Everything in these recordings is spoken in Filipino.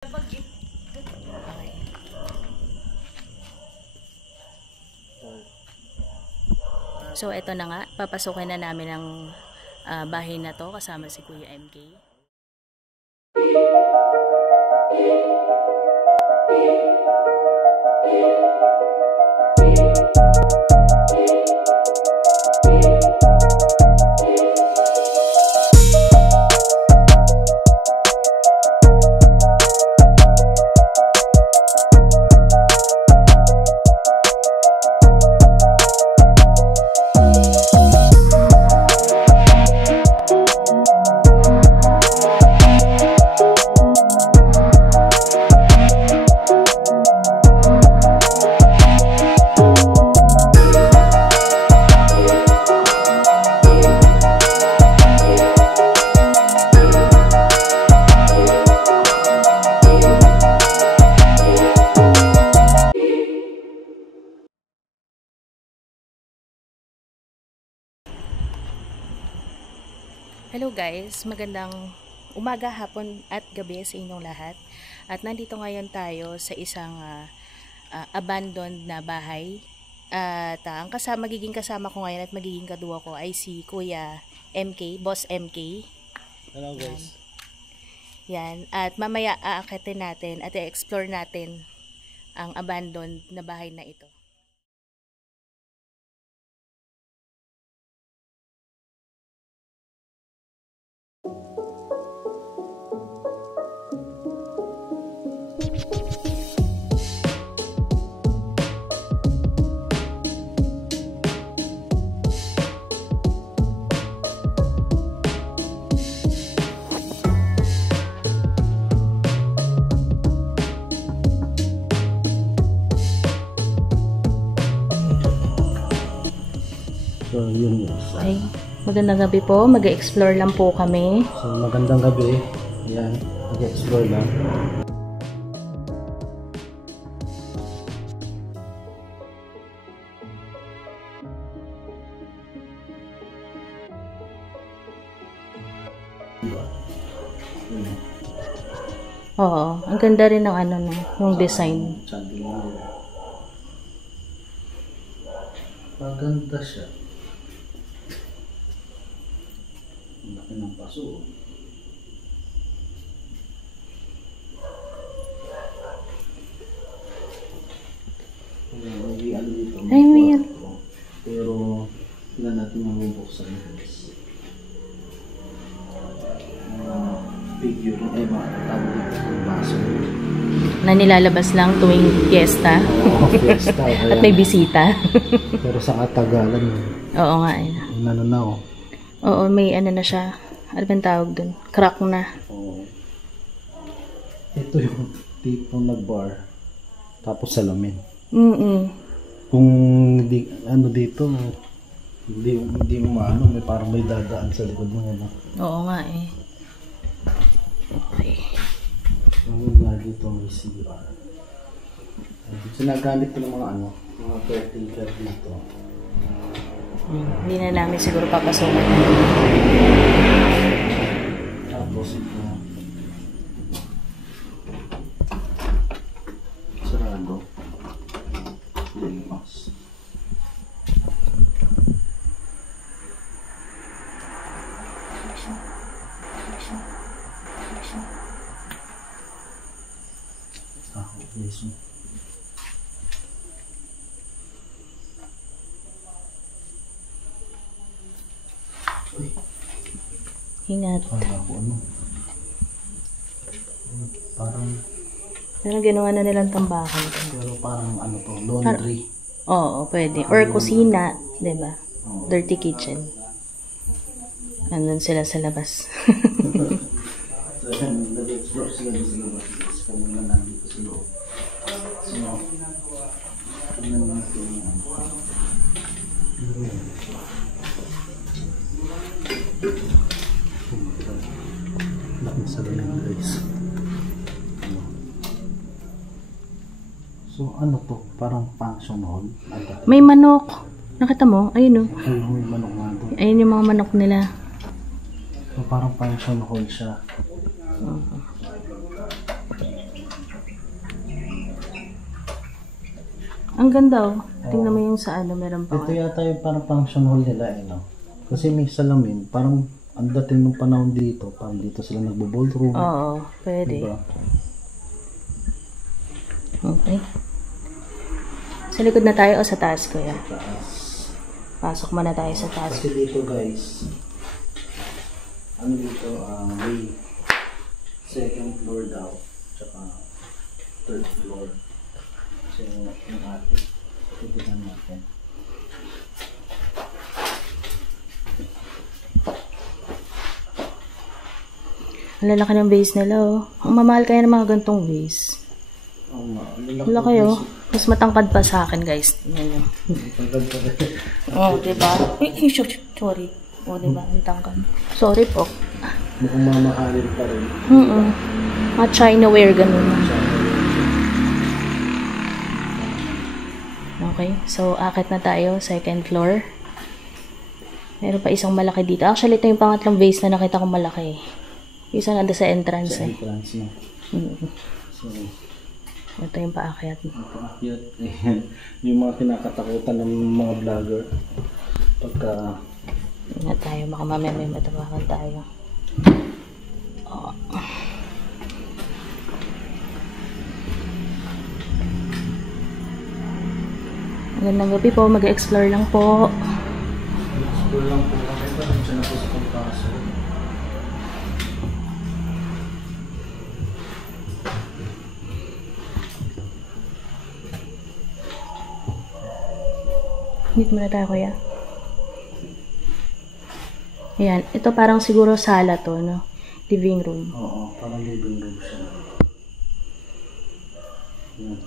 So, eto na nga. Papasukin na namin ang bahay na to kasama si Kuya MK. Hello guys, magandang umaga, hapon at gabi sa inyong lahat. At nandito ngayon tayo sa isang abandoned na bahay. At ang magiging kasama ko ngayon at magiging kaduwa ko ay si Kuya MK, Boss MK. Hello guys. Yan. At mamaya aakitin natin at i-explore natin ang abandoned na bahay na ito. So, yun yun. Okay. Magandang gabi po. Mag-explore lang po kami. So, magandang gabi. Ayan. Mag-explore lang. Oo. Ang ganda rin ng ano no, yung design. Maganda siya. Ang laki ng paso. Ay, mayroon. Pero, tingnan natin yung bubuksan nito. Figure, mga tawag dito ng baso. Na nilalabas lang tuwing fiesta. Fiesta. At may bisita. Pero sa katagalan, Oo nga eh. ano na oh. Oo, may ano na siya. Ano bang tawag dun? Crack na. Oh. Ito yung tipong nag-bar. Tapos salamin. Kung hindi, ano dito, hindi mo maano, may parang may dadaan sa likod mo yan. Oo nga eh. Okay. Ang nga dito may CR. Sinagamit ko ng mga ano, mga caretaker dito. Hindi na namin siguro papasukin. Tapos ito. Sarado. Limas. Yes. Ingat. Parang Pero ginawa na nilang tambakan. pero parang ano to, laundry. Oo, pwede. Or kusina, diba? Dirty kitchen. Nandun sila sa labas. So, nag-explore sila sa labas. Kami na nandito sa loob. So, tingnan natin yan. Laki sa ganyan guys. So, ano to? Parang function hall. May manok. Nakita mo? Ayun o. Ay, may manok nga to. Ayun yung mga manok nila. So, parang function hall siya. Ang ganda oh. Tingnan mo yung sa ano, meron pa. Ito yata yung parang function hall nila eh, no? Kasi may salamin, parang ang dating ng panahon dito, parang dito sila nagbo-ballroom. Oo, pwede. Diba? Okay. Sa likod na tayo o sa taas, kuya? Taas. Pasok muna tayo sa taas. Kasi dito guys, ano dito, may second floor daw, tsaka third floor. So, yung atin. Titignan natin. Ang lalaki ng vase nila oh. Ang mamahal kaya ng mga gantong vase. Ang laki oh. Mas matangkad pa sa akin guys. Tingnan nyo. Oh, diba? Sorry. Oh, diba? Ang tangkad. Sorry po. Mukhang mamahalin pa rin. Mga China-ware ganun. Okay. So, akit na tayo. Second floor. Meron pa isang malaki dito. Actually, ito yung pangatlong vase na nakita kong malaki. Isa nanda sa entrance Sa eh. entrance na. So, ito yung paakyat. ang paakyat. Ayan. Yung mga kinakatakutan ng mga vlogger. Pagka... Ingat tayo. Baka mamaya may matabakan tayo. Oh. Magandang gabi po. Mag-explore lang po. Explore lang po kami. Parang siya na po sa pagkaso. Dito muna tayo, kuya. Ayan. Ito parang siguro sala to, no? Living room. Oo, parang living room siya.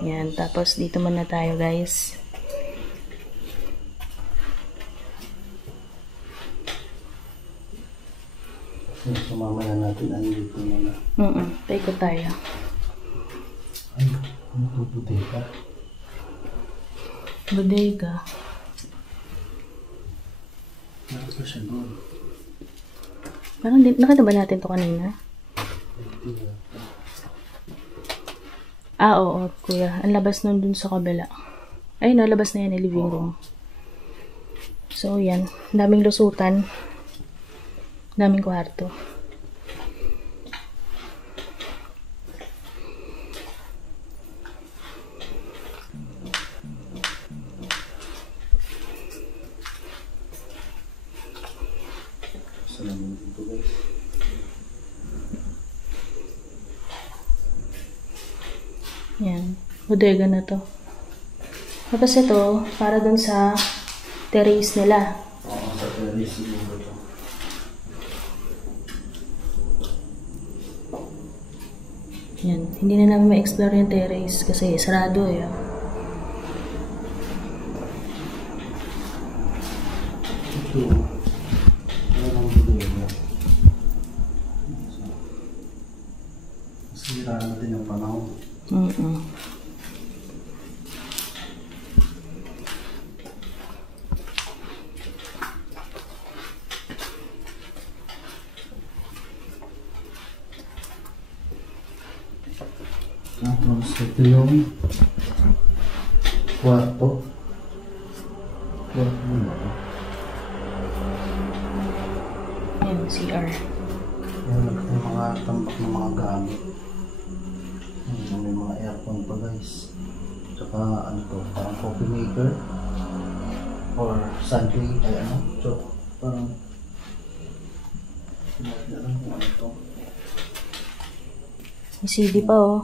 Ayan. Tapos dito muna tayo, guys. So, mamaya natin ang dito muna. Paikot tayo. Ay, ano po bodega? Bodega. Ano pa siya doon? Parang nakita ba natin to kanina? Ah, oo, kuya. Ang labas nun dun sa kabila. Ay, no, labas na yan, yung living room. So, yan. Daming lusutan. Daming kwarto. Salamin dito guys. Yan. Bodega na to. Tapos ito, para dun sa terrace nila. Oo, sa terrace siguro to. Yan. Hindi na namin ma-explore yung terrace kasi sarado eh. Ito. Parang bodega. Masira na din ang panahon. Tapos ito yung kwarto. Kwarto mo ba? Yan, CR. Yan yung mga tambak ng mga gamit. May mga aircon pa guys. Tsaka ano to, parang coffee maker. Or Sunday, ay ano, so parang sinagdaran kung ano to. May CD pa oh.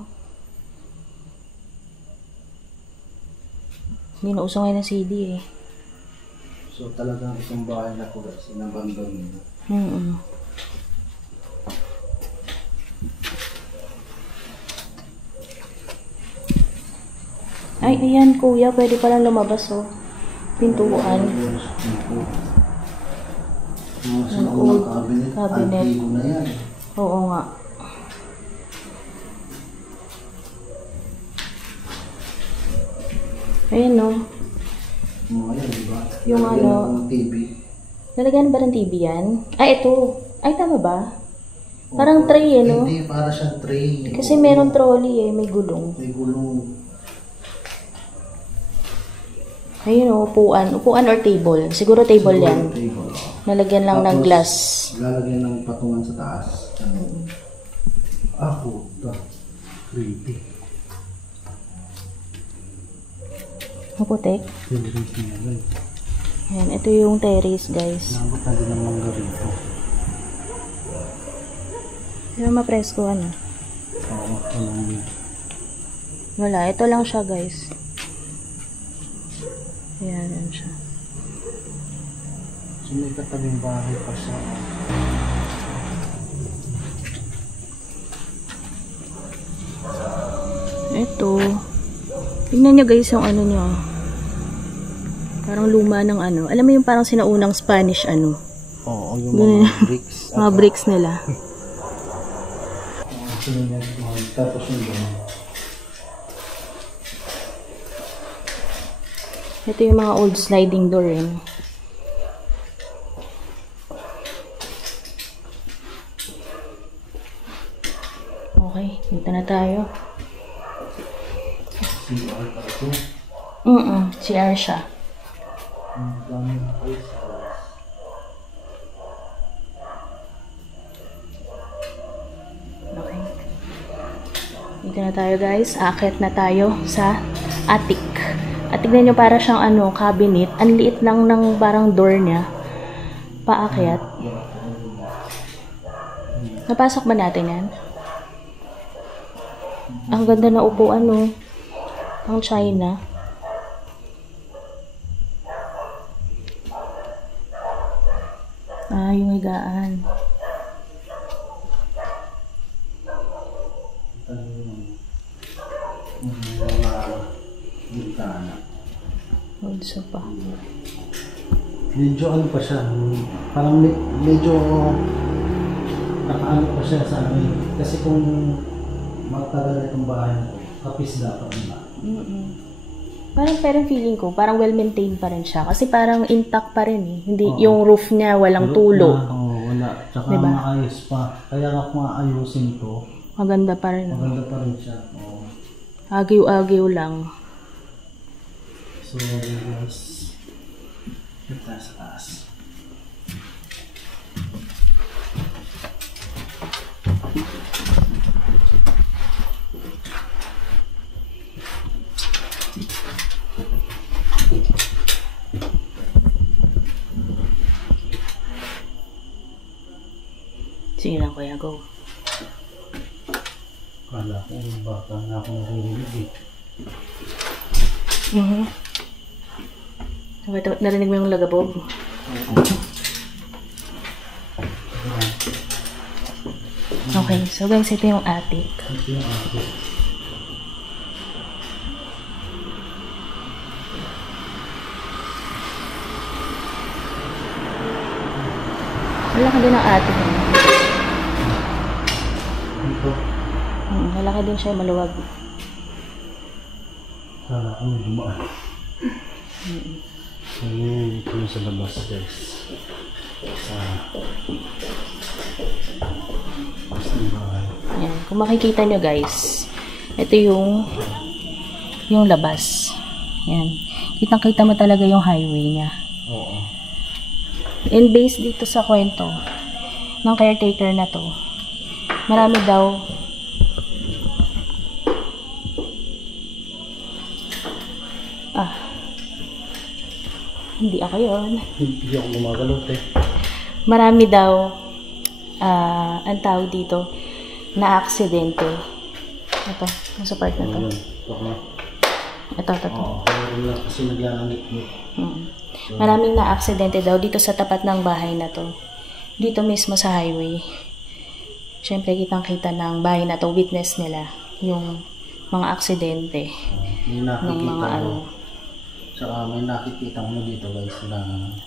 Hindi na uso ngayon ng CD eh. So talagang itong bahay na po guys, inabandon nila. Ay, ayan kuya, pwede palang lumabas oh. Pintuan. Ang old cabinet. Antigo na yan. Oo nga. Ayan no. Mga yan, diba? Yung ano. TV. Nalagyan ba ng TV yan? Ah, ito. Ay, tama ba? Parang tray eh, no? Hindi, para siyang tray. Kasi meron trolley eh, may gulong. May gulong. Ayun o, upuan. Upuan or table. Siguro table yan. Table. Nalagyan lang ng Tapos, glass. lalagyan ng patungan sa taas. Ah, puta. Creepy. Maputik. Creepy na guys. Ayan, ito yung terrace guys. Nabot na din ng mangga rito. Pero mapresko ano. Oo, walang din. Wala, ito lang siya guys. Ayan, yan siya. So may katabing bahay pa siya. Ito. Tingnan nyo guys yung ano nyo. Parang luma ng ano. Alam mo yung parang sinaunang Spanish ano. Oo, yung mga bricks. Mga bricks nila. Tapos yung gano'n. Ito yung mga old sliding door rin. Okay, dito na tayo. CR pa ito. CR siya. Ang daming place. Okay. Dito na tayo guys. Aakyat na tayo sa attic. At tignan nyo para siyang ano, cabinet. Ang liit lang ng parang door niya. Paakyat. Napasok ba natin yan? Ang ganda na upuan no. Ang China. Ah, yung higaan. Also pa. Medyo ano pa siya, parang medyo nakaano pa siya sa amin. Kasi kung matagal na itong bahay na ito, kapis dapat na. Parang feeling ko, parang well-maintained pa rin siya. Kasi parang intact pa rin eh. Hindi, yung roof niya walang tulo. Oo, wala. Tsaka diba? maayos pa. Kaya nga kung aayusin to, Maganda pa rin. maganda pa rin siya. Oo. Agiw-agiw lang. So, guys, ito sa taas. Sige lang kuya, go. Kala ko baka na ako narinig eh. Narinig mo yung lagabog? Okay, so guys, ito yung attic. Ito yung attic. Malaki din ang attic. Ito. Malaki din siya, maluwag. Kala ko may dumaan. Ayun, ito yung sa labas guys. Sa bahay. Ayan. Kung makikita nyo guys, ito yung labas. Ayan. Kitang-kita mo talaga yung highway niya. Oo. And based dito sa kwento ng caretaker na to, marami daw hindi ako yun. Hindi ako gumagalot eh. Marami daw ang tawag dito na aksidente. Ito, nasa part na to. Ayun, ito na. Ito. Oo, meron lang kasi naglalangit-ngit. Maraming na aksidente daw dito sa tapat ng bahay na to. Dito mismo sa highway. Siyempre, kitang-kita ng bahay na to, witness nila yung mga aksidente. May Ng nakikita mga mo. ano. Tsaka may nakikita mo dito guys na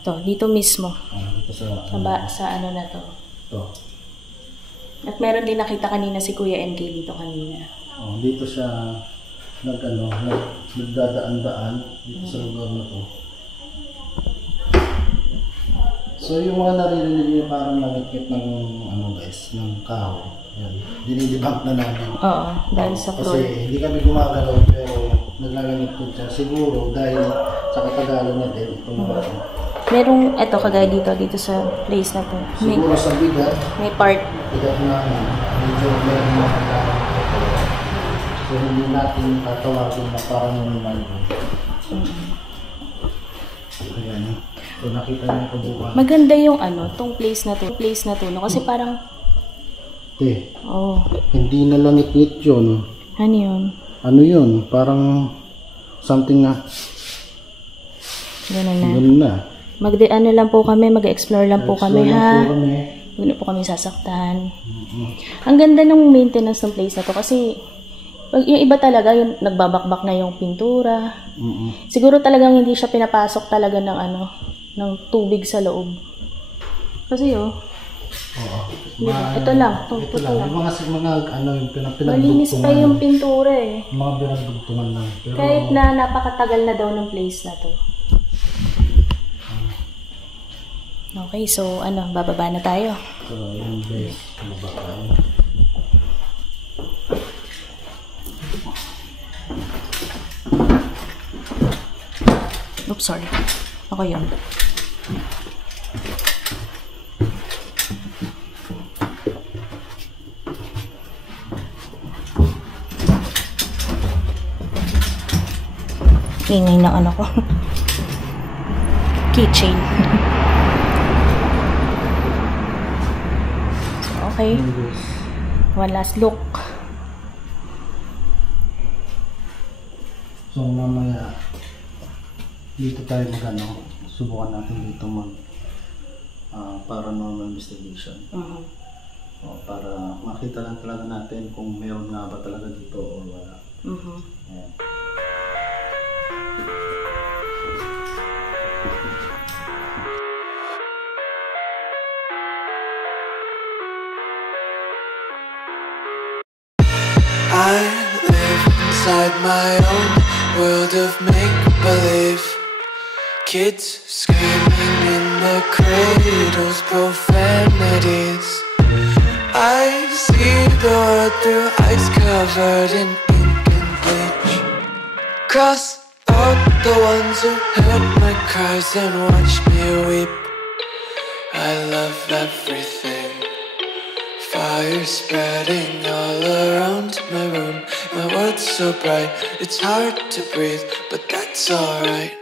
To, dito mismo. dito sa Sa ano na to. ito. At meron din nakita kanina si Kuya MK dito kanina. Dito siya nagdadaan-daan dito sa lugar na to. So yung mga naririnig niyo parang nangikit ng guys, ng kahoy. Yan. Dinidibang na namin. Oo, dahil sa floor. Kasi hindi kami gumagalaw pero naglaganap po siya. Siguro dahil sa katagalan niya din, ito na ba? Merong, eto kagaya dito sa place na to. Siguro sa bigat, May part. bigat na medyo meron mga katagalan. So hindi natin tatawagin na parang normal. Ayan. So nakita niyo ko buwan. Maganda yung tong place na to, no? Kasi parang, hindi na lang ngit yun. ano yun? Ano yun? Parang something na. Ganun na. Ganun na. Lang po kami, mag-explore lang po kami, ha? Kami. Huwag na po kami sasaktan. Ang ganda ng maintenance ng place na to kasi yung iba talaga, yung nagbabakbak na yung pintura. Siguro talagang hindi siya pinapasok talaga ng tubig sa loob. Kasi ito lang. Ito lang. Yung yung pinagdugtungan. Malinis pa yung pintura eh. Mga pinagdugtungan lang. Pero, kahit na napakatagal na daw ng place na to. Okay, so bababa na tayo. So, yun guys. Bababa tayo. Oops, sorry. Ako yun. Ingay ng ko. Keychain. Okay. One last look. So, mamaya dito tayo subukan natin dito paranormal investigation. Para makita lang talaga natin kung meron nga ba talaga dito o wala. Ayan. I live inside my own world of make-believe. Kids screaming in the cradles, profanities. I see the world through ice covered in ink and bleach. Cross out the ones who heard my cries and watched me weep. I love everything. Fire spreading all around my room. My world's so bright, it's hard to breathe, but that's alright.